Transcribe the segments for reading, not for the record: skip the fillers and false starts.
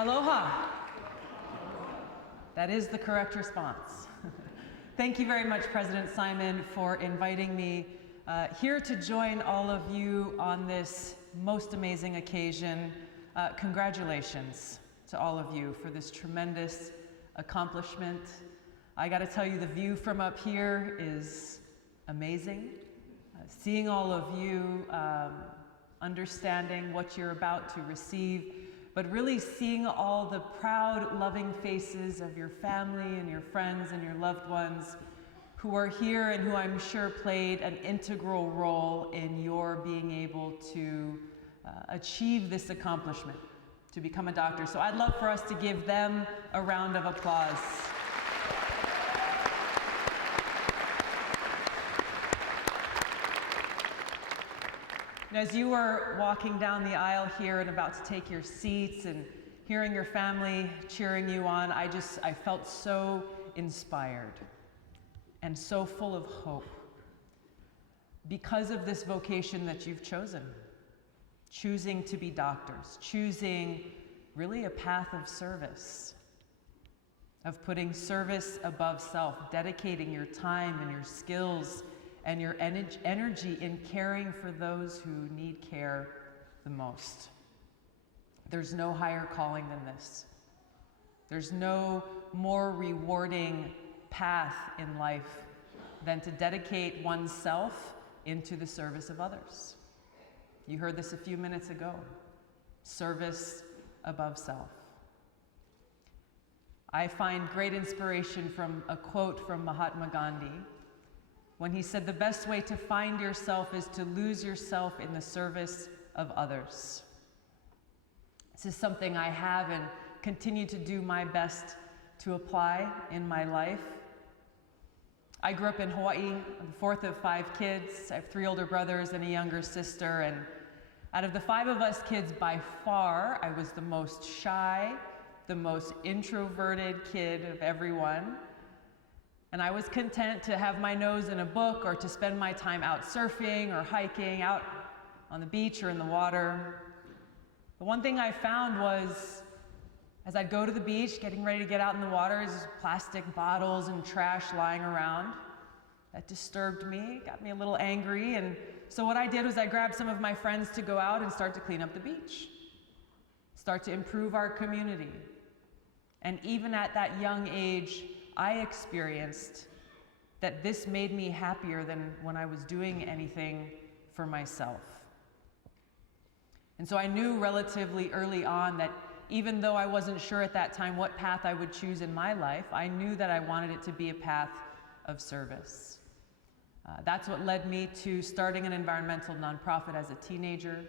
Aloha. That is the correct response. Thank you very much, President Simon, for inviting me here to join all of you on this most amazing occasion. Congratulations to all of you for this tremendous accomplishment. I got to tell you, the view from up here is amazing. Seeing all of you, understanding what you're about to receive, but really seeing all the proud, loving faces of your family and your friends and your loved ones who are here and who I'm sure played an integral role in your being able to achieve this accomplishment, to become a doctor. So I'd love for us to give them a round of applause. And as you were walking down the aisle here and about to take your seats and hearing your family cheering you on, I felt so inspired and so full of hope because of this vocation that you've chosen. Choosing to be doctors, choosing really a path of service, of putting service above self, dedicating your time and your skills and your energy in caring for those who need care the most. There's no higher calling than this. There's no more rewarding path in life than to dedicate oneself into the service of others. You heard this a few minutes ago. Service above self. I find great inspiration from a quote from Mahatma Gandhi when he said, "The best way to find yourself is to lose yourself in the service of others." This is something I have and continue to do my best to apply in my life. I grew up in Hawaii. I'm the fourth of 5 kids. I have 3 older brothers and a younger sister. And out of the 5 of us kids, by far, I was the most shy, the most introverted kid of everyone. And I was content to have my nose in a book or to spend my time out surfing or hiking out on the beach or in the water. The one thing I found was, as I'd go to the beach, getting ready to get out in the water, is plastic bottles and trash lying around. That disturbed me, got me a little angry, and so what I did was I grabbed some of my friends to go out and start to clean up the beach, start to improve our community. And even at that young age, I experienced that this made me happier than when I was doing anything for myself. And so I knew relatively early on that even though I wasn't sure at that time what path I would choose in my life, I knew that I wanted it to be a path of service. That's what led me to starting an environmental nonprofit as a teenager,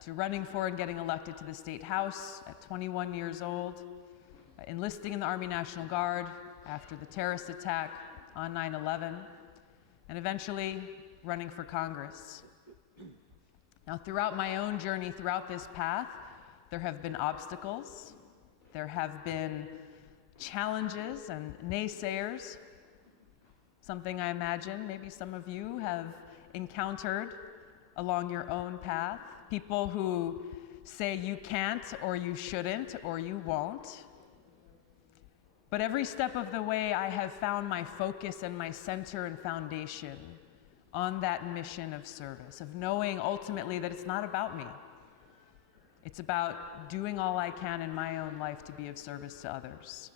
to running for and getting elected to the state house at 21 years old, enlisting in the Army National Guard after the terrorist attack on 9/11, and eventually running for Congress. Now, throughout my own journey, throughout this path, there have been obstacles, there have been challenges and naysayers, something I imagine maybe some of you have encountered along your own path. People who say you can't or you shouldn't or you won't. But every step of the way, I have found my focus and my center and foundation on that mission of service, of knowing ultimately that it's not about me. It's about doing all I can in my own life to be of service to others.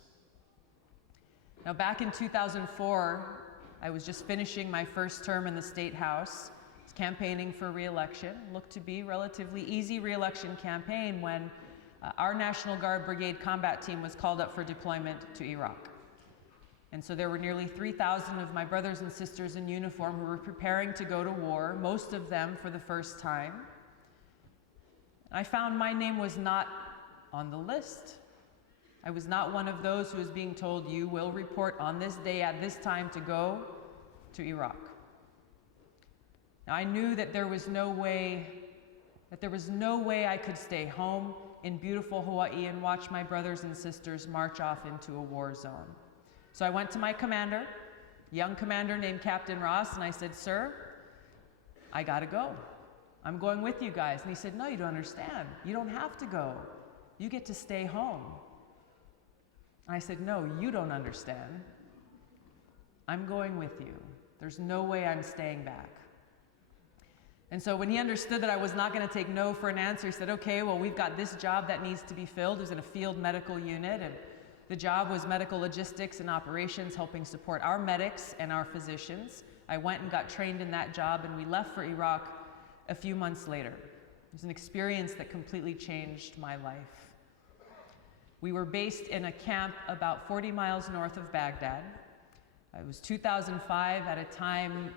Now, back in 2004, I was just finishing my first term in the State House. I was campaigning for re-election. Looked to be a relatively easy re-election campaign when our National Guard Brigade combat team was called up for deployment to Iraq. And so there were nearly 3,000 of my brothers and sisters in uniform who were preparing to go to war, most of them for the first time. I found my name was not on the list. I was not one of those who was being told, you will report on this day at this time to go to Iraq. Now, I knew that there was no way I could stay home in beautiful Hawaii and watch my brothers and sisters march off into a war zone. So I went to my commander, young commander named Captain Ross, and I said, "Sir, I gotta go. I'm going with you guys." And he said, "No, you don't understand. You don't have to go. You get to stay home. I said, no, you don't understand. I'm going with you. There's no way I'm staying back. And so when he understood that I was not going to take no for an answer, he said, okay, well, we've got this job that needs to be filled. It was in a field medical unit, and the job was medical logistics and operations, helping support our medics and our physicians. I went and got trained in that job, and we left for Iraq a few months later. It was an experience that completely changed my life. We were based in a camp about 40 miles north of Baghdad. It was 2005, at a time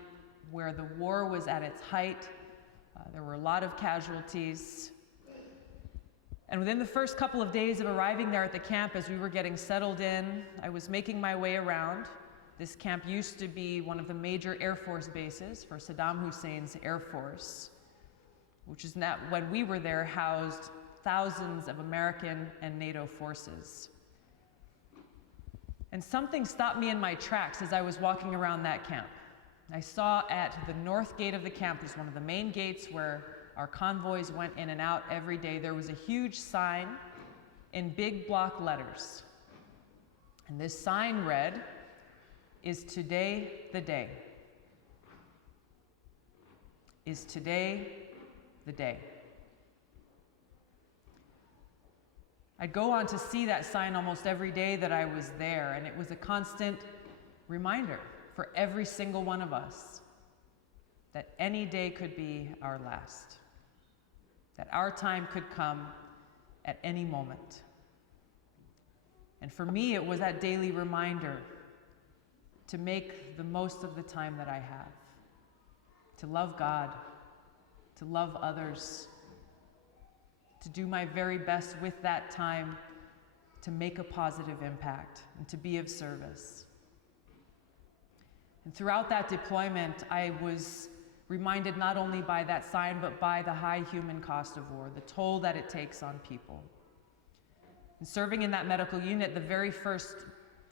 where the war was at its height. There were a lot of casualties. And within the first couple of days of arriving there at the camp, as we were getting settled in, I was making my way around. This camp used to be one of the major Air Force bases for Saddam Hussein's Air Force, which is now, when we were there, housed thousands of American and NATO forces. And something stopped me in my tracks as I was walking around that camp. I saw at the north gate of the camp, was one of the main gates where our convoys went in and out every day, there was a huge sign in big block letters. And this sign read, "Is today the day? Is today the day?" I'd go on to see that sign almost every day that I was there, and it was a constant reminder for every single one of us that any day could be our last, that our time could come at any moment. And for me, it was that daily reminder to make the most of the time that I have, to love God, to love others, to do my very best with that time to make a positive impact and to be of service. And throughout that deployment, I was reminded not only by that sign, but by the high human cost of war, the toll that it takes on people. And serving in that medical unit, the very first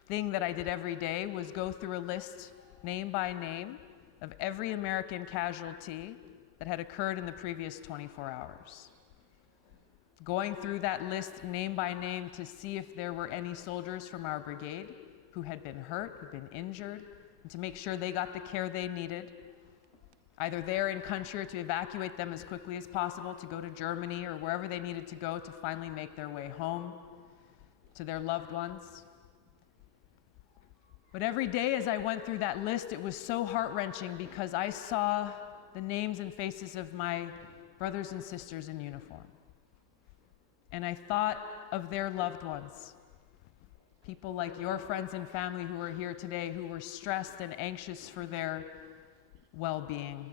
thing that I did every day was go through a list, name by name, of every American casualty that had occurred in the previous 24 hours. Going through that list name by name to see if there were any soldiers from our brigade who had been hurt, who'd been injured, and to make sure they got the care they needed, either there in country or to evacuate them as quickly as possible to go to Germany or wherever they needed to go to finally make their way home to their loved ones. But every day as I went through that list, it was so heart-wrenching because I saw the names and faces of my brothers and sisters in uniform. And I thought of their loved ones, people like your friends and family who are here today who were stressed and anxious for their well-being,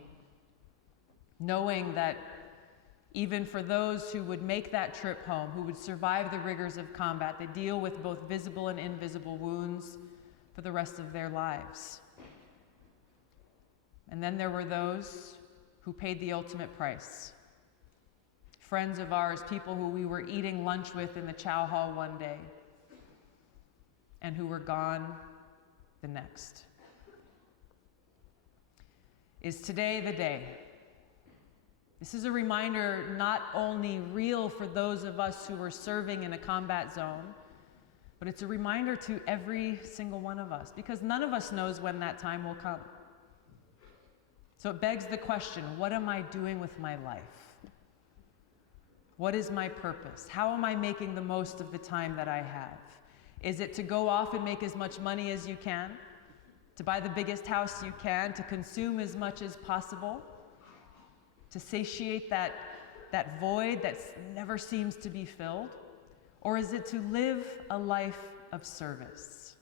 knowing that even for those who would make that trip home, who would survive the rigors of combat, they deal with both visible and invisible wounds for the rest of their lives. And then there were those who paid the ultimate price. Friends of ours, people who we were eating lunch with in the chow hall one day, and who were gone the next. Is today the day? This is a reminder not only real for those of us who were serving in a combat zone, but it's a reminder to every single one of us, because none of us knows when that time will come. So it begs the question, what am I doing with my life? What is my purpose? How am I making the most of the time that I have? Is it to go off and make as much money as you can? To buy the biggest house you can? To consume as much as possible? To satiate that void that never seems to be filled? Or is it to live a life of service?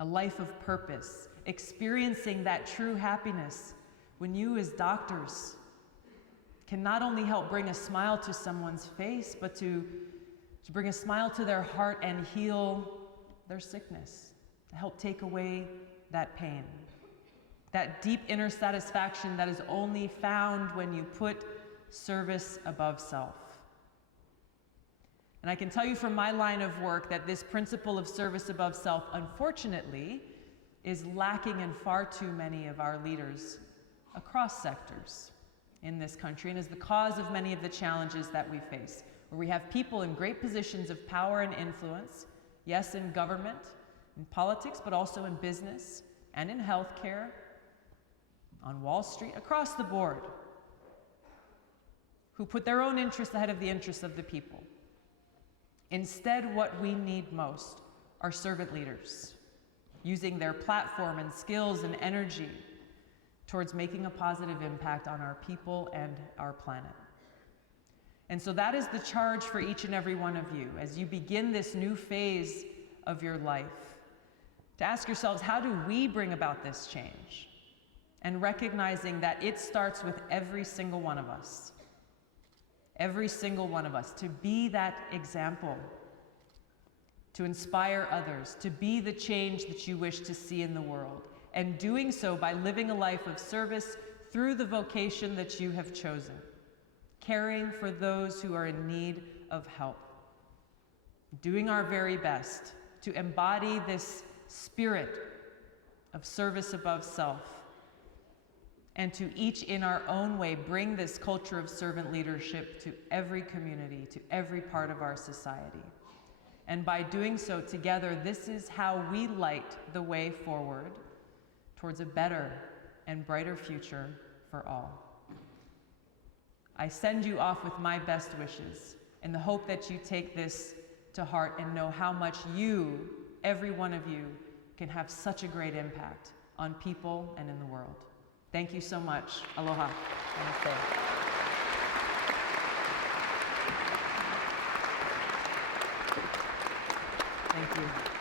A life of purpose, experiencing that true happiness when you as doctors can not only help bring a smile to someone's face, but to bring a smile to their heart and heal their sickness, to help take away that pain. That deep inner satisfaction that is only found when you put service above self. And I can tell you from my line of work that this principle of service above self, unfortunately, is lacking in far too many of our leaders across sectors in this country, and is the cause of many of the challenges that we face. where we have people in great positions of power and influence, yes, in government, in politics, but also in business and in healthcare, on Wall Street, across the board, who put their own interests ahead of the interests of the people. Instead, what we need most are servant leaders, using their platform and skills and energy towards making a positive impact on our people and our planet. And so that is the charge for each and every one of you as you begin this new phase of your life, to ask yourselves, how do we bring about this change? And recognizing that it starts with every single one of us. Every single one of us, to be that example, to inspire others, to be the change that you wish to see in the world, and doing so by living a life of service through the vocation that you have chosen, caring for those who are in need of help, doing our very best to embody this spirit of service above self, and to each in our own way bring this culture of servant leadership to every community, to every part of our society. And by doing so together, this is how we light the way forward towards a better and brighter future for all. I send you off with my best wishes in the hope that you take this to heart and know how much you, every one of you, can have such a great impact on people and in the world. Thank you so much. Aloha. Namaste. Thank you.